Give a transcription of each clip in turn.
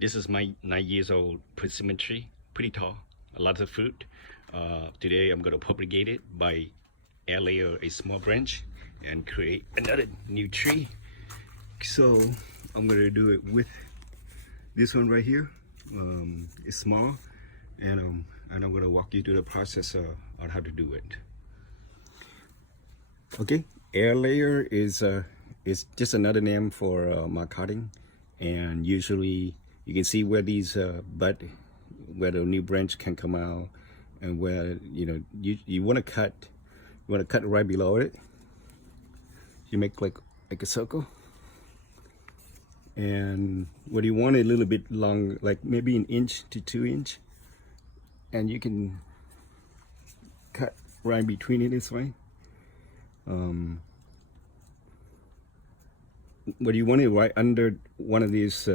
This is my 9 years old persimmon tree, pretty tall, a lot of fruit. Today I'm going to propagate it by air layer a small branch and create another new tree. So I'm going to do it with this one right here. It's small, and I'm going to walk you through the process on how to do it. Okay, air layer is just another name for Marcotting, and usually you can see where these where the new branch can come out, and where you want to cut right below it. You make like a circle, and what you want a little bit long, like maybe 1 inch to 2 inch, and you can cut right between it this way. But you want it right under one of these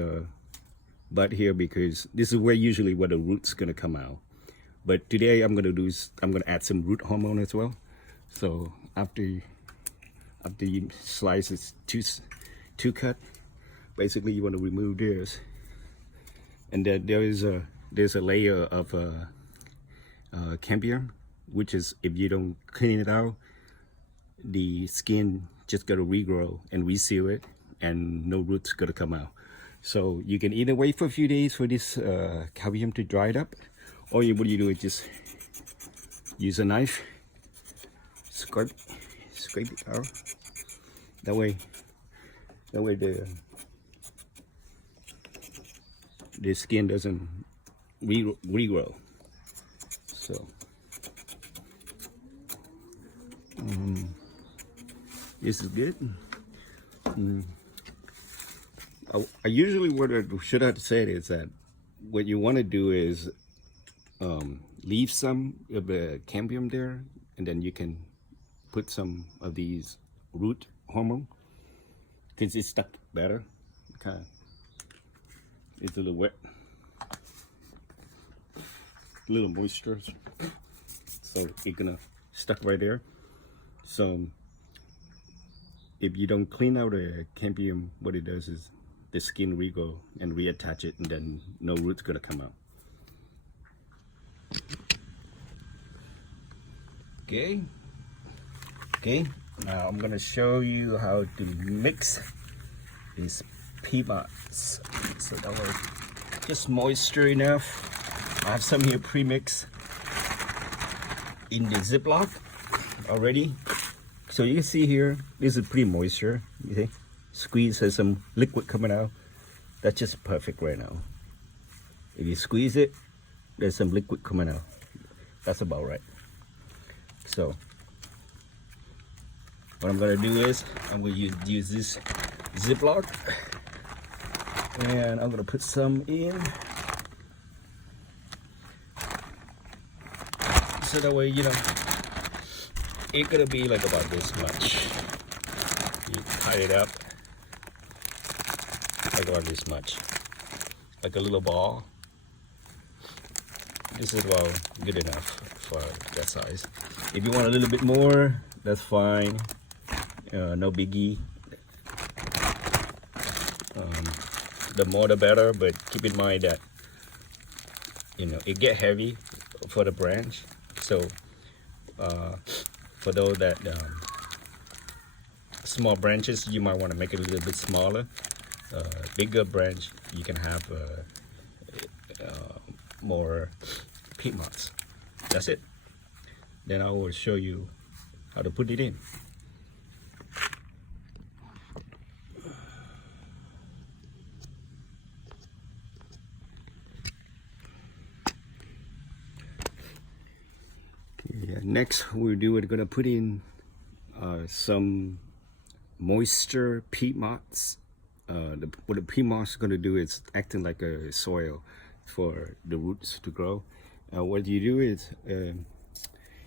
bud here, because this is where the root's gonna come out. But today I'm gonna add some root hormone as well. So after you slice it two cut, basically you want to remove this, and then there's a layer of cambium, which is, if you don't clean it out, the skin just gonna regrow and reseal it, and no roots gonna come out. So you can either wait for a few days for this cambium to dry it up, or what you do is just use a knife, scrape it out. That way the skin doesn't regrow. So this is good. I usually, what I should have said is that what you want to do is leave some of the cambium there, and then you can put some of these root hormone, because it's stuck better. Okay, it's a little wet, a little moisture, so it's gonna stuck right there. So if you don't clean out the cambium, what it does is the skin regrow and reattach it, and then no roots gonna come out. Okay, now I'm gonna show you how to mix these peanuts. So that was just moisture enough. I have some here pre-mixed in the Ziploc already. So you can see here, this is pretty moisture. You see, squeeze has some liquid coming out. That's just perfect right now. If you squeeze it, there's some liquid coming out. That's about right. So what I'm gonna do is I'm gonna use this Ziploc, and I'm gonna put some in, so that way it's gonna be like about this much. You tie it up like about this much, like a little ball. This is about good enough for that size. If you want a little bit more, that's fine. No biggie. The more the better, but keep in mind that it get heavy for the branch. So for those that small branches, you might want to make it a little bit smaller. Bigger branch, you can have more peanuts. That's it. Then I will show you how to put it in. Okay, next we're gonna put in some moisture peat moss. What the peat moss is gonna do is acting like a soil for the roots to grow. What you do is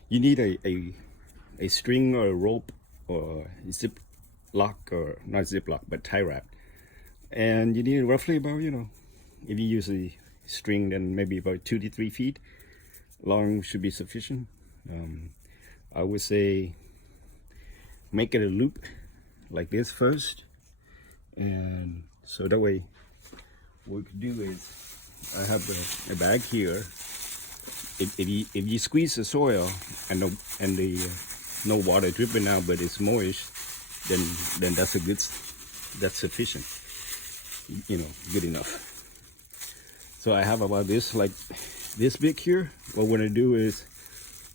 you need a string or a rope or zip lock, or not zip lock but tie wrap, and you need roughly about, if you use a string, then maybe about 2 to 3 feet long should be sufficient. I would say make it a loop like this first, and so that way what we could do is, I have a bag here. If you squeeze the soil and the no water dripping out, but it's moist, then that's sufficient. Good enough. So I have about this, like this big here. What we're gonna do is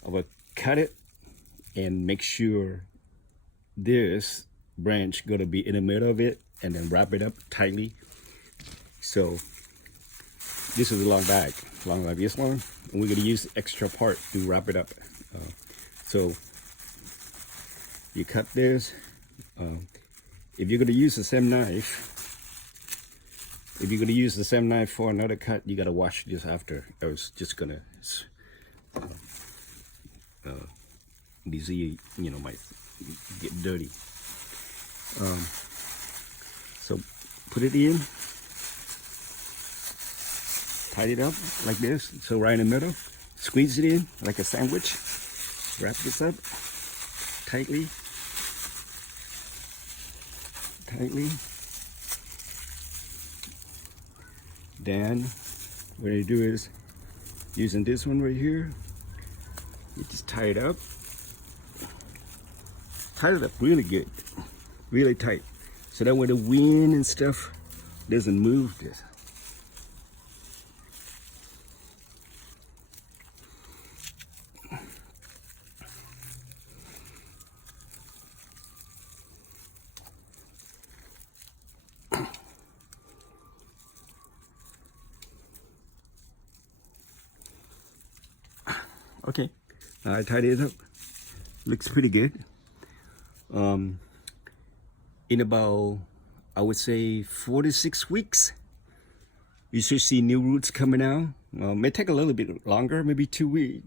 I will cut it and make sure this branch gonna be in the middle of it, and then wrap it up tightly. So this is a long bag, long like this one, and we're gonna use extra part to wrap it up. So you cut this. If you're gonna use the same knife, for another cut, you gotta wash this after. I was just gonna disease, might get dirty. So put it in, tie it up like this. So right in the middle, squeeze it in like a sandwich. Wrap this up tightly. Then what you do is, using this one right here, you just tie it up. Tie it up really good, really tight, so that when the wind and stuff doesn't move this. Okay, I tied it up. Looks pretty good. In about, I would say 4 to 6 weeks, you should see new roots coming out. May take a little bit longer, maybe 2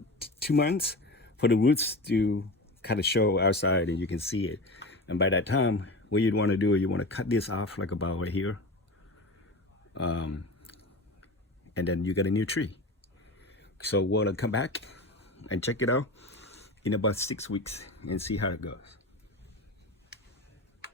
months, for the roots to kind of show outside and you can see it. And by that time, what you'd want to do is you want to cut this off like about right here. And then you get a new tree. So we'll come back and check it out in about 6 weeks and see how it goes.